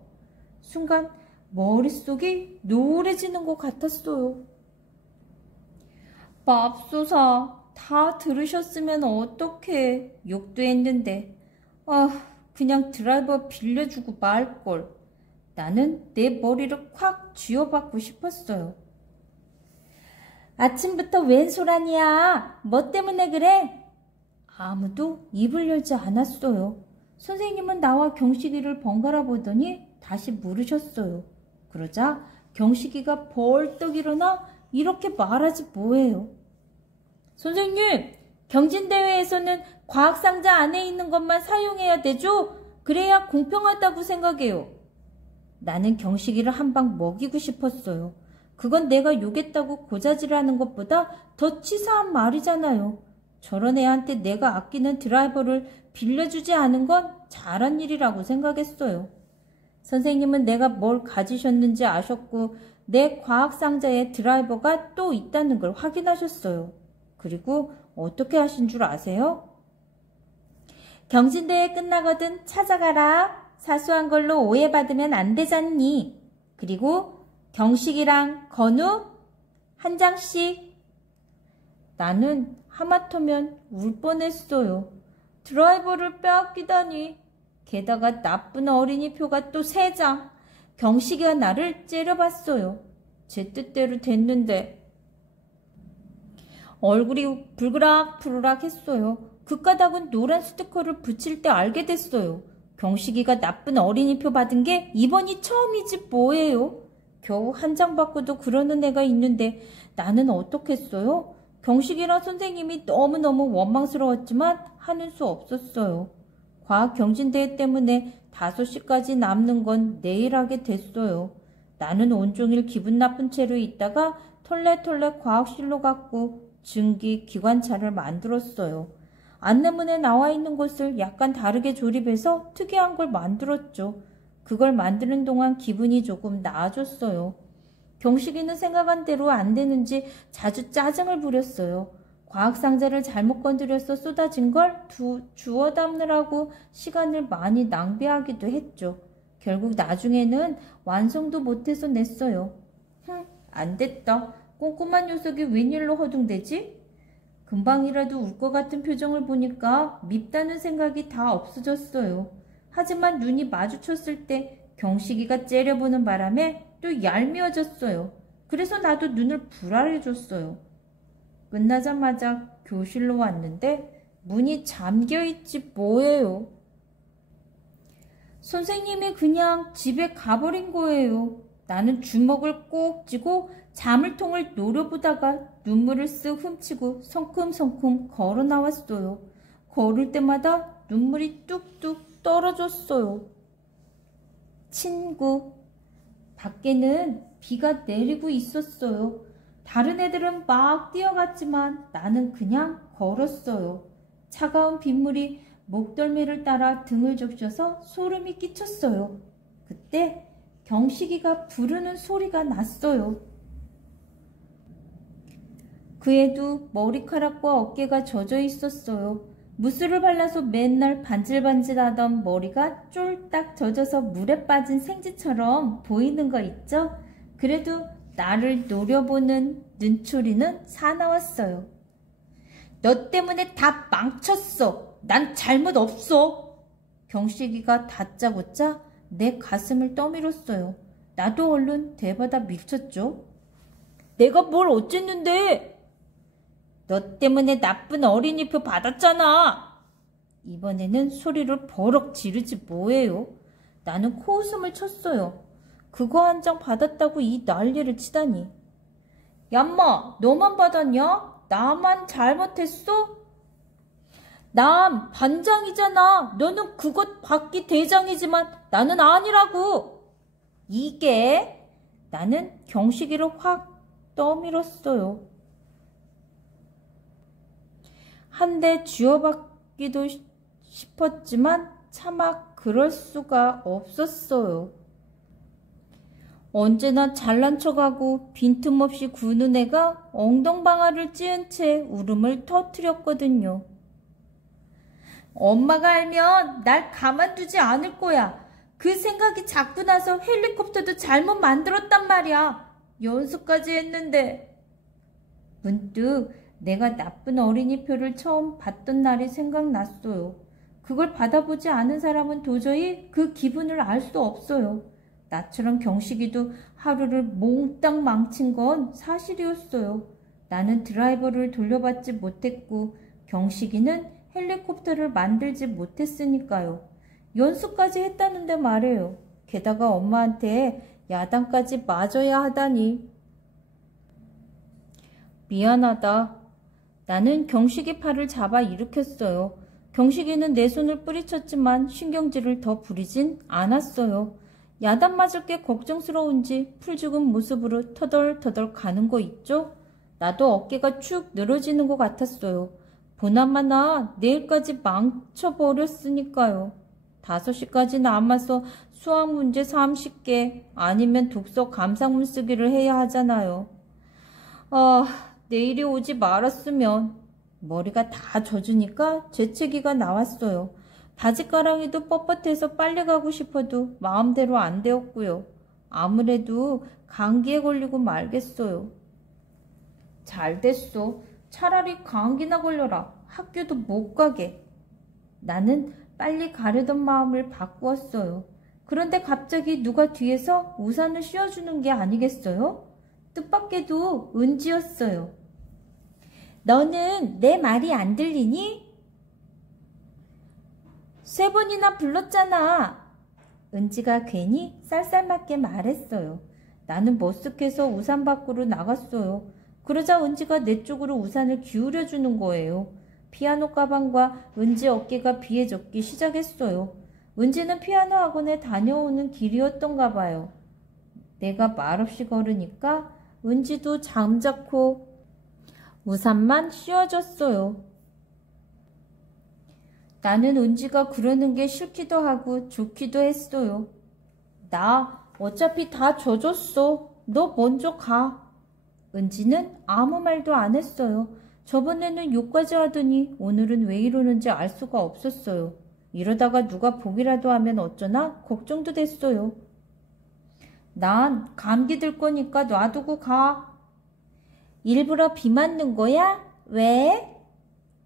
순간 머릿속이 노래지는 것 같았어요. 맙소사, 다 들으셨으면 어떡해. 욕도 했는데. 그냥 드라이버 빌려주고 말걸. 나는 내 머리를 콱 쥐어박고 싶었어요. 아침부터 웬 소란이야? 뭐 때문에 그래? 아무도 입을 열지 않았어요. 선생님은 나와 경식이를 번갈아 보더니 다시 물으셨어요. 그러자 경식이가 벌떡 일어나 이렇게 말하지 뭐예요. 선생님, 경진대회에서는 과학상자 안에 있는 것만 사용해야 되죠? 그래야 공평하다고 생각해요. 나는 경식이를 한 방 먹이고 싶었어요. 그건 내가 욕했다고 고자질하는 것보다 더 치사한 말이잖아요. 저런 애한테 내가 아끼는 드라이버를 빌려주지 않은 건 잘한 일이라고 생각했어요. 선생님은 내가 뭘 가지셨는지 아셨고 내 과학상자에 드라이버가 또 있다는 걸 확인하셨어요. 그리고 어떻게 하신 줄 아세요? 경진대회 끝나거든 찾아가라. 사소한 걸로 오해받으면 안 되잖니. 그리고 경식이랑 건우 한 장씩. 나는 하마터면 울 뻔했어요. 드라이버를 빼앗기다니. 게다가 나쁜 어린이 표가 또 3장. 경식이가 나를 째려봤어요. 제 뜻대로 됐는데. 얼굴이 불그락불그락 했어요. 그 까닭은 노란 스티커를 붙일 때 알게 됐어요. 경식이가 나쁜 어린이표 받은 게 이번이 처음이지 뭐예요. 겨우 한 장 받고도 그러는 애가 있는데 나는 어떻겠어요? 경식이랑 선생님이 너무너무 원망스러웠지만 하는 수 없었어요. 과학경진대회 때문에 5시까지 남는 건 내일 하게 됐어요. 나는 온종일 기분 나쁜 채로 있다가 털레털레 과학실로 갔고 증기 기관차를 만들었어요. 안내문에 나와 있는 것을 약간 다르게 조립해서 특이한 걸 만들었죠. 그걸 만드는 동안 기분이 조금 나아졌어요. 경식이는 생각한 대로 안 되는지 자주 짜증을 부렸어요. 과학상자를 잘못 건드려서 쏟아진 걸 주워 담느라고 시간을 많이 낭비하기도 했죠. 결국 나중에는 완성도 못해서 냈어요. 안 됐다. 꼼꼼한 녀석이 웬일로 허둥대지? 금방이라도 울 것 같은 표정을 보니까 밉다는 생각이 다 없어졌어요. 하지만 눈이 마주쳤을 때 경식이가 째려보는 바람에 또 얄미워졌어요. 그래서 나도 눈을 불알해줬어요. 끝나자마자 교실로 왔는데 문이 잠겨있지 뭐예요. 선생님이 그냥 집에 가버린 거예요. 나는 주먹을 꼭 쥐고 자물통을 노려보다가 눈물을 쓱 훔치고 성큼성큼 걸어 나왔어요. 걸을 때마다 눈물이 뚝뚝 떨어졌어요. 친구. 밖에는 비가 내리고 있었어요. 다른 애들은 막 뛰어갔지만 나는 그냥 걸었어요. 차가운 빗물이 목덜미를 따라 등을 적셔서 소름이 끼쳤어요. 그때 경식이가 부르는 소리가 났어요. 그 애도 머리카락과 어깨가 젖어 있었어요. 무스를 발라서 맨날 반질반질하던 머리가 쫄딱 젖어서 물에 빠진 생쥐처럼 보이는 거 있죠? 그래도 나를 노려보는 눈초리는 사나웠어요. 너 때문에 다 망쳤어. 난 잘못 없어. 경식이가 다짜고짜 내 가슴을 떠밀었어요. 나도 얼른 대받아 밀쳤죠. 내가 뭘 어쨌는데? 너 때문에 나쁜 어린이표 받았잖아. 이번에는 소리를 버럭 지르지 뭐예요. 나는 코웃음을 쳤어요. 그거 한 장 받았다고 이 난리를 치다니. 얌마, 너만 받았냐? 나만 잘못했어? 난 반장이잖아. 너는 그것 받기 대장이지만 나는 아니라고. 이게? 나는 경식이를 확 떠밀었어요. 한 대 쥐어받기도 싶었지만 차마 그럴 수가 없었어요. 언제나 잘난 척하고 빈틈없이 구는 애가 엉덩방아를 찧은 채 울음을 터뜨렸거든요. 엄마가 알면 날 가만두지 않을 거야. 그 생각이 자꾸 나서 헬리콥터도 잘못 만들었단 말이야. 연수까지 했는데. 문득 내가 나쁜 어린이표를 처음 받던 날이 생각났어요. 그걸 받아보지 않은 사람은 도저히 그 기분을 알 수 없어요. 나처럼 경식이도 하루를 몽땅 망친 건 사실이었어요. 나는 드라이버를 돌려받지 못했고 경식이는 헬리콥터를 만들지 못했으니까요. 연수까지 했다는데 말이에요. 게다가 엄마한테 야단까지 맞아야 하다니. 미안하다. 나는 경식이 팔을 잡아 일으켰어요. 경식이는 내 손을 뿌리쳤지만 신경질을 더 부리진 않았어요. 야단 맞을 게 걱정스러운지 풀죽은 모습으로 터덜터덜 가는 거 있죠? 나도 어깨가 축 늘어지는 것 같았어요. 보나마나 내일까지 망쳐버렸으니까요. 5시까지 남아서 수학 문제 30개 아니면 독서 감상문 쓰기를 해야 하잖아요. 내일이 오지 말았으면. 머리가 다 젖으니까 재채기가 나왔어요. 바지가랑이도 뻣뻣해서 빨리 가고 싶어도 마음대로 안 되었고요. 아무래도 감기에 걸리고 말겠어요. 잘 됐어. 차라리 감기나 걸려라. 학교도 못 가게. 나는 빨리 가려던 마음을 바꾸었어요. 그런데 갑자기 누가 뒤에서 우산을 씌워주는 게 아니겠어요? 뜻밖에도 은지였어요. 너는 내 말이 안 들리니? 3번이나 불렀잖아. 은지가 괜히 쌀쌀맞게 말했어요. 나는 머쓱해서 우산 밖으로 나갔어요. 그러자 은지가 내 쪽으로 우산을 기울여주는 거예요. 피아노 가방과 은지 어깨가 비에 젖기 시작했어요. 은지는 피아노 학원에 다녀오는 길이었던가 봐요. 내가 말없이 걸으니까 은지도 잠자코 우산만 씌워줬어요. 나는 은지가 그러는 게 싫기도 하고 좋기도 했어요. 나 어차피 다 젖었어. 너 먼저 가. 은지는 아무 말도 안 했어요. 저번에는 욕까지 하더니 오늘은 왜 이러는지 알 수가 없었어요. 이러다가 누가 보기라도 하면 어쩌나 걱정도 됐어요. 난 감기 들 거니까 놔두고 가. 일부러 비 맞는 거야? 왜?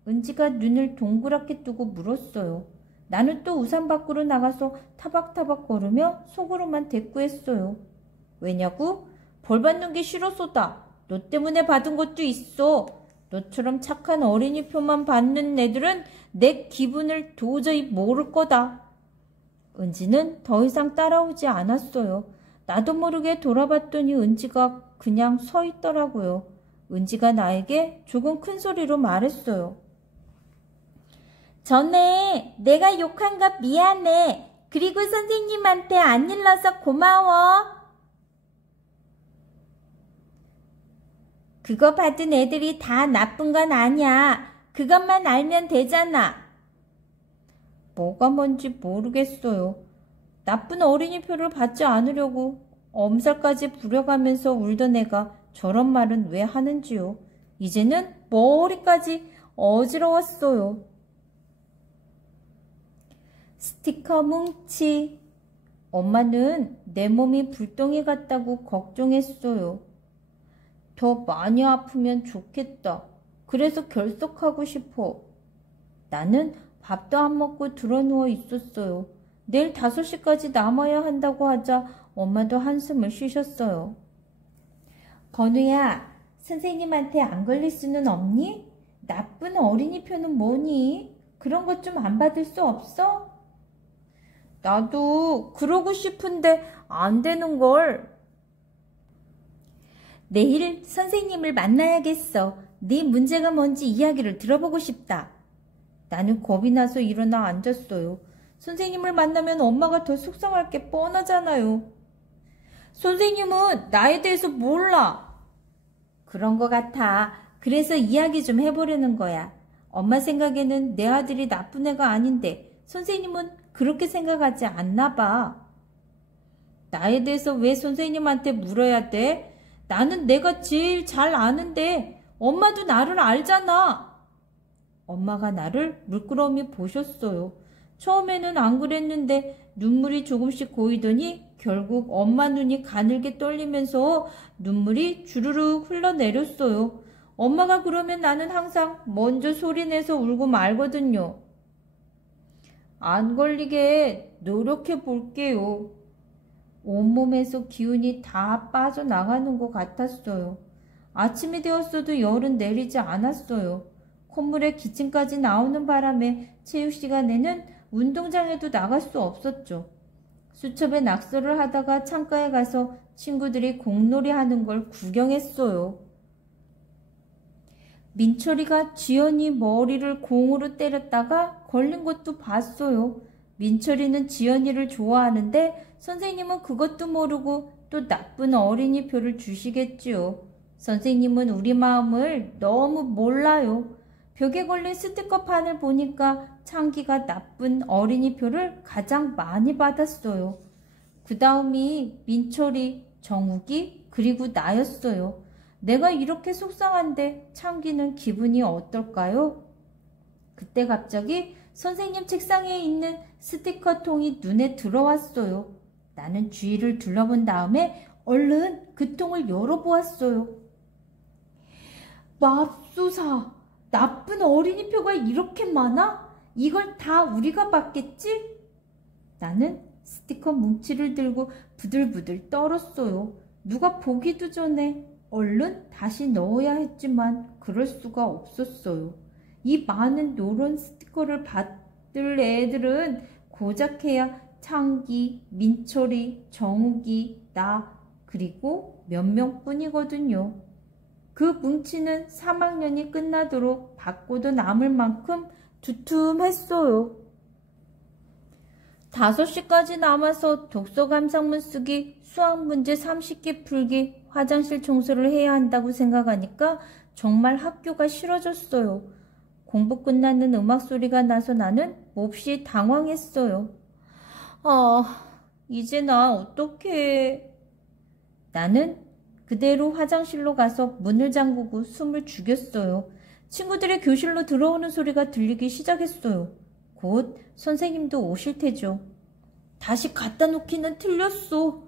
은지가 눈을 동그랗게 뜨고 물었어요. 나는 또 우산 밖으로 나가서 타박타박 걸으며 속으로만 대꾸했어요. 왜냐고? 벌 받는 게 싫어서다. 너 때문에 받은 것도 있어. 너처럼 착한 어린이 표만 받는 애들은 내 기분을 도저히 모를 거다. 은지는 더 이상 따라오지 않았어요. 나도 모르게 돌아봤더니 은지가 그냥 서 있더라고요. 은지가 나에게 조금 큰 소리로 말했어요. 전에 내가 욕한 거 미안해. 그리고 선생님한테 안 일러서 고마워. 그거 받은 애들이 다 나쁜 건 아니야. 그것만 알면 되잖아. 뭐가 뭔지 모르겠어요. 나쁜 어린이표를 받지 않으려고 엄살까지 부려가면서 울던 애가 저런 말은 왜 하는지요. 이제는 머리까지 어지러웠어요. 스티커 뭉치. 엄마는 내 몸이 불덩이 같다고 걱정했어요. 더 많이 아프면 좋겠다. 그래서 결석하고 싶어. 나는 밥도 안 먹고 드러누워 있었어요. 내일 5시까지 남아야 한다고 하자 엄마도 한숨을 쉬셨어요. 건우야, 선생님한테 안 걸릴 수는 없니? 나쁜 어린이표는 뭐니? 그런 것 좀 안 받을 수 없어? 나도 그러고 싶은데 안 되는걸. 내일 선생님을 만나야겠어. 네 문제가 뭔지 이야기를 들어보고 싶다. 나는 겁이 나서 일어나 앉았어요. 선생님을 만나면 엄마가 더 속상할 게 뻔하잖아요. 선생님은 나에 대해서 몰라. 그런 것 같아. 그래서 이야기 좀 해보려는 거야. 엄마 생각에는 내 아들이 나쁜 애가 아닌데 선생님은 그렇게 생각하지 않나 봐. 나에 대해서 왜 선생님한테 물어야 돼? 나는 내가 제일 잘 아는데 엄마도 나를 알잖아. 엄마가 나를 물끄러미 보셨어요. 처음에는 안 그랬는데 눈물이 조금씩 고이더니 결국 엄마 눈이 가늘게 떨리면서 눈물이 주르륵 흘러내렸어요. 엄마가 그러면 나는 항상 먼저 소리내서 울고 말거든요. 안 걸리게 노력해 볼게요. 온몸에서 기운이 다 빠져나가는 것 같았어요. 아침이 되었어도 열은 내리지 않았어요. 콧물에 기침까지 나오는 바람에 체육 시간에는 운동장에도 나갈 수 없었죠. 수첩에 낙서를 하다가 창가에 가서 친구들이 공놀이 하는 걸 구경했어요. 민철이가 지연이 머리를 공으로 때렸다가 걸린 것도 봤어요. 민철이는 지연이를 좋아하는데 선생님은 그것도 모르고 또 나쁜 어린이 표를 주시겠지요. 선생님은 우리 마음을 너무 몰라요. 벽에 걸린 스티커판을 보니까 창기가 나쁜 어린이 표를 가장 많이 받았어요. 그 다음이 민철이, 정욱이, 그리고 나였어요. 내가 이렇게 속상한데 창기는 기분이 어떨까요? 그때 갑자기 선생님 책상에 있는 스티커통이 눈에 들어왔어요. 나는 주위를 둘러본 다음에 얼른 그 통을 열어보았어요. 맙소사, 나쁜 어린이표가 이렇게 많아? 이걸 다 우리가 받겠지? 나는 스티커 뭉치를 들고 부들부들 떨었어요. 누가 보기도 전에 얼른 다시 넣어야 했지만 그럴 수가 없었어요. 이 많은 노란 스티커를 받을 애들은 고작 해야 창기, 민철이, 정욱이, 나 그리고 몇 명뿐이거든요. 그 뭉치는 3학년이 끝나도록 받고도 남을 만큼 두툼했어요. 5시까지 남아서 독서 감상문 쓰기, 수학 문제 30개 풀기, 화장실 청소를 해야 한다고 생각하니까 정말 학교가 싫어졌어요. 공부 끝나는 음악 소리가 나서 나는 몹시 당황했어요. 이제 나 어떡해. 나는 그대로 화장실로 가서 문을 잠그고 숨을 죽였어요. 친구들이 교실로 들어오는 소리가 들리기 시작했어요. 곧 선생님도 오실 테죠. 다시 갖다 놓기는 틀렸어.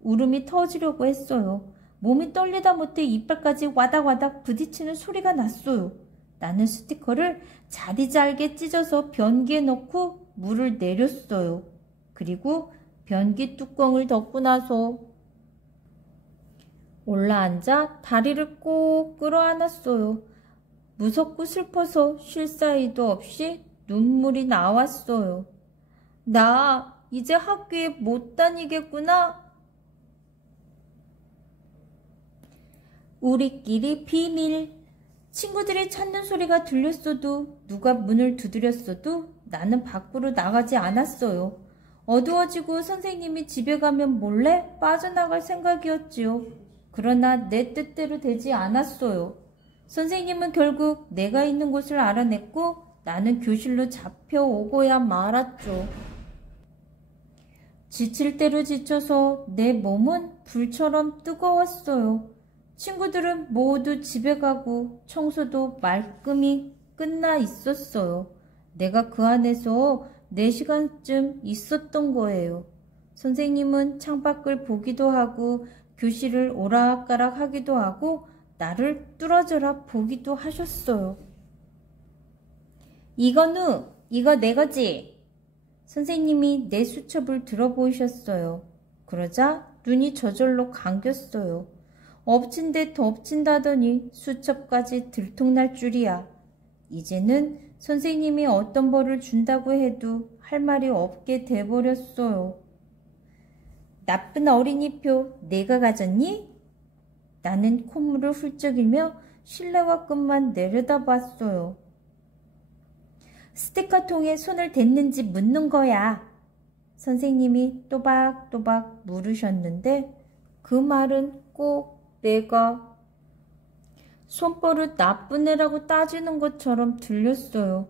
울음이 터지려고 했어요. 몸이 떨리다 못해 이빨까지 와닥와닥 부딪히는 소리가 났어요. 나는 스티커를 자디 잘게 찢어서 변기에 넣고 물을 내렸어요. 그리고 변기 뚜껑을 덮고 나서 올라앉아 다리를 꼭 끌어안았어요. 무섭고 슬퍼서 쉴 사이도 없이 눈물이 나왔어요. 나 이제 학교에 못 다니겠구나. 우리끼리 비밀. 친구들이 찾는 소리가 들렸어도 누가 문을 두드렸어도 나는 밖으로 나가지 않았어요. 어두워지고 선생님이 집에 가면 몰래 빠져나갈 생각이었지요. 그러나 내 뜻대로 되지 않았어요. 선생님은 결국 내가 있는 곳을 알아냈고 나는 교실로 잡혀오고야 말았죠. 지칠 대로 지쳐서 내 몸은 불처럼 뜨거웠어요. 친구들은 모두 집에 가고 청소도 말끔히 끝나 있었어요. 내가 그 안에서 4시간쯤 있었던 거예요. 선생님은 창밖을 보기도 하고 교실을 오락가락 하기도 하고 나를 뚫어져라 보기도 하셨어요. 이건우, 이거 내 거지? 선생님이 내 수첩을 들어보셨어요. 그러자 눈이 저절로 감겼어요. 엎친 데 덮친다더니 수첩까지 들통날 줄이야. 이제는 선생님이 어떤 벌을 준다고 해도 할 말이 없게 돼버렸어요. 나쁜 어린이표 내가 가졌니? 나는 콧물을 훌쩍이며 실내화 끝만 내려다봤어요. 스티커통에 손을 댔는지 묻는 거야. 선생님이 또박또박 물으셨는데 그 말은 꼭 내가 손버릇 나쁜 애라고 따지는 것처럼 들렸어요.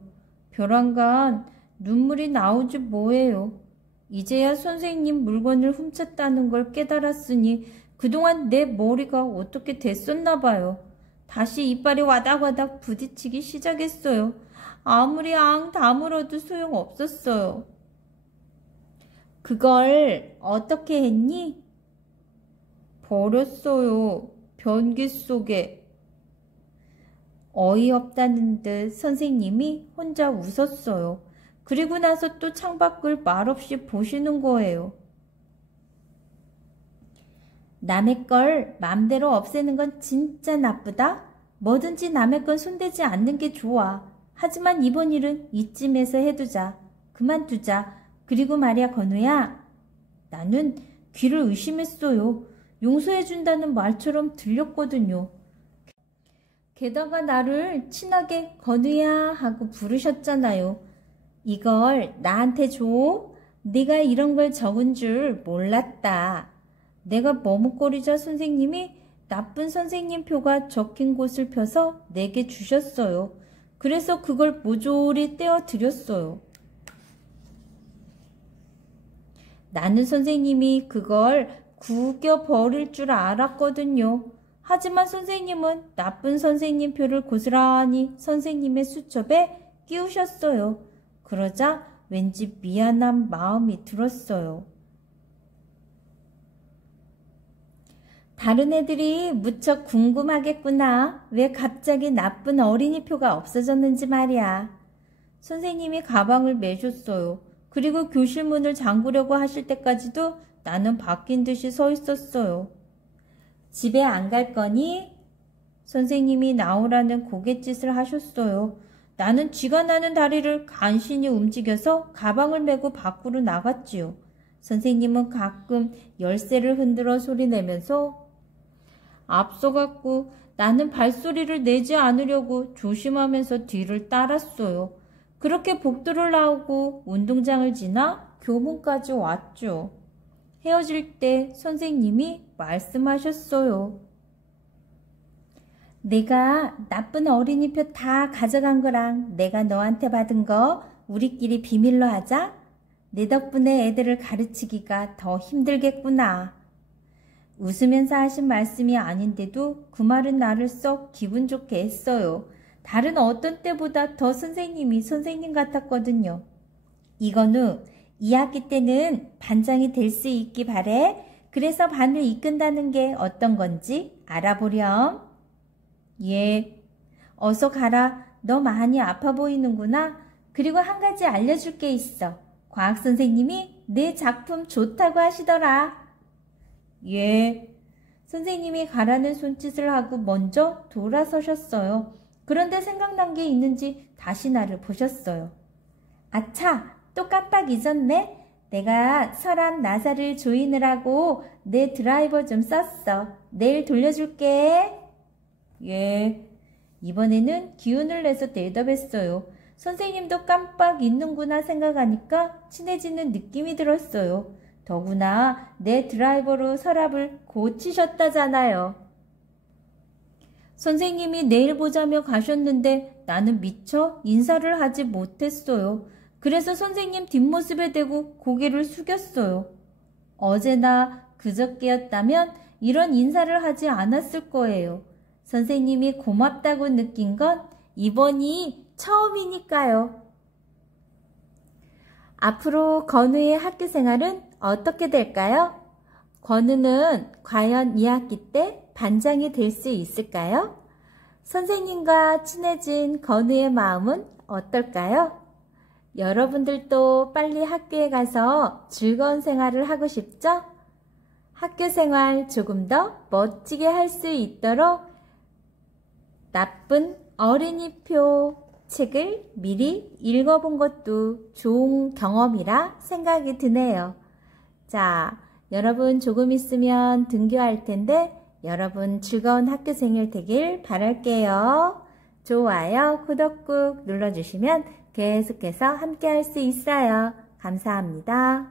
벼랑간 눈물이 나오지 뭐예요. 이제야 선생님 물건을 훔쳤다는 걸 깨달았으니 그동안 내 머리가 어떻게 됐었나 봐요. 다시 이빨이 와닥와닥 부딪히기 시작했어요. 아무리 앙 다물어도 소용없었어요. 그걸 어떻게 했니? 버렸어요. 변기 속에. 어이없다는 듯 선생님이 혼자 웃었어요. 그리고 나서 또 창밖을 말없이 보시는 거예요. 남의 걸 맘대로 없애는 건 진짜 나쁘다. 뭐든지 남의 건 손대지 않는 게 좋아. 하지만 이번 일은 이쯤에서 해두자. 그만두자. 그리고 말이야, 건우야. 나는 귀를 의심했어요. 용서해준다는 말처럼 들렸거든요. 게다가 나를 친하게 건우야 하고 부르셨잖아요. 이걸 나한테 줘? 네가 이런 걸 적은 줄 몰랐다. 내가 머뭇거리자 선생님이 나쁜 선생님 표가 적힌 곳을 펴서 내게 주셨어요. 그래서 그걸 모조리 떼어드렸어요. 나는 선생님이 그걸 구겨 버릴 줄 알았거든요. 하지만 선생님은 나쁜 선생님 표를 고스란히 선생님의 수첩에 끼우셨어요. 그러자 왠지 미안한 마음이 들었어요. 다른 애들이 무척 궁금하겠구나. 왜 갑자기 나쁜 어린이 표가 없어졌는지 말이야. 선생님이 가방을 매셨어요. 그리고 교실 문을 잠그려고 하실 때까지도 나는 바뀐 듯이 서 있었어요. 집에 안 갈 거니? 선생님이 나오라는 고갯짓을 하셨어요. 나는 쥐가 나는 다리를 간신히 움직여서 가방을 메고 밖으로 나갔지요. 선생님은 가끔 열쇠를 흔들어 소리내면서 앞서갔고 나는 발소리를 내지 않으려고 조심하면서 뒤를 따랐어요. 그렇게 복도를 나오고 운동장을 지나 교문까지 왔죠. 헤어질 때 선생님이 말씀하셨어요. 내가 나쁜 어린이 표 다 가져간 거랑 내가 너한테 받은 거 우리끼리 비밀로 하자. 내 덕분에 애들을 가르치기가 더 힘들겠구나. 웃으면서 하신 말씀이 아닌데도 그 말은 나를 썩 기분 좋게 했어요. 다른 어떤 때보다 더 선생님이 선생님 같았거든요. 이건우, 2학기 때는 반장이 될 수 있기 바래. 그래서 반을 이끈다는 게 어떤 건지 알아보렴. 예. 어서 가라. 너 많이 아파 보이는구나. 그리고 한 가지 알려줄 게 있어. 과학 선생님이 내 작품 좋다고 하시더라. 예. 선생님이 가라는 손짓을 하고 먼저 돌아서셨어요. 그런데 생각난 게 있는지 다시 나를 보셨어요. 아차, 또 깜빡 잊었네. 내가 서랍 나사를 조이느라고 내 드라이버 좀 썼어. 내일 돌려줄게. 예. 이번에는 기운을 내서 대답했어요. 선생님도 깜빡 잊는구나 생각하니까 친해지는 느낌이 들었어요. 더구나 내 드라이버로 서랍을 고치셨다잖아요. 선생님이 내일 보자며 가셨는데 나는 미처 인사를 하지 못했어요. 그래서 선생님 뒷모습에 대고 고개를 숙였어요. 어제나 그저께였다면 이런 인사를 하지 않았을 거예요. 선생님이 고맙다고 느낀 건 이번이 처음이니까요. 앞으로 건우의 학교 생활은 어떻게 될까요? 건우는 과연 2학기 때 반장이 될 수 있을까요? 선생님과 친해진 건우의 마음은 어떨까요? 여러분들도 빨리 학교에 가서 즐거운 생활을 하고 싶죠? 학교 생활 조금 더 멋지게 할 수 있도록 나쁜 어린이표 책을 미리 읽어본 것도 좋은 경험이라 생각이 드네요. 자, 여러분 조금 있으면 등교할 텐데 여러분 즐거운 학교 생활 되길 바랄게요. 좋아요, 구독 꾹 눌러주시면 계속해서 함께 할 수 있어요. 감사합니다.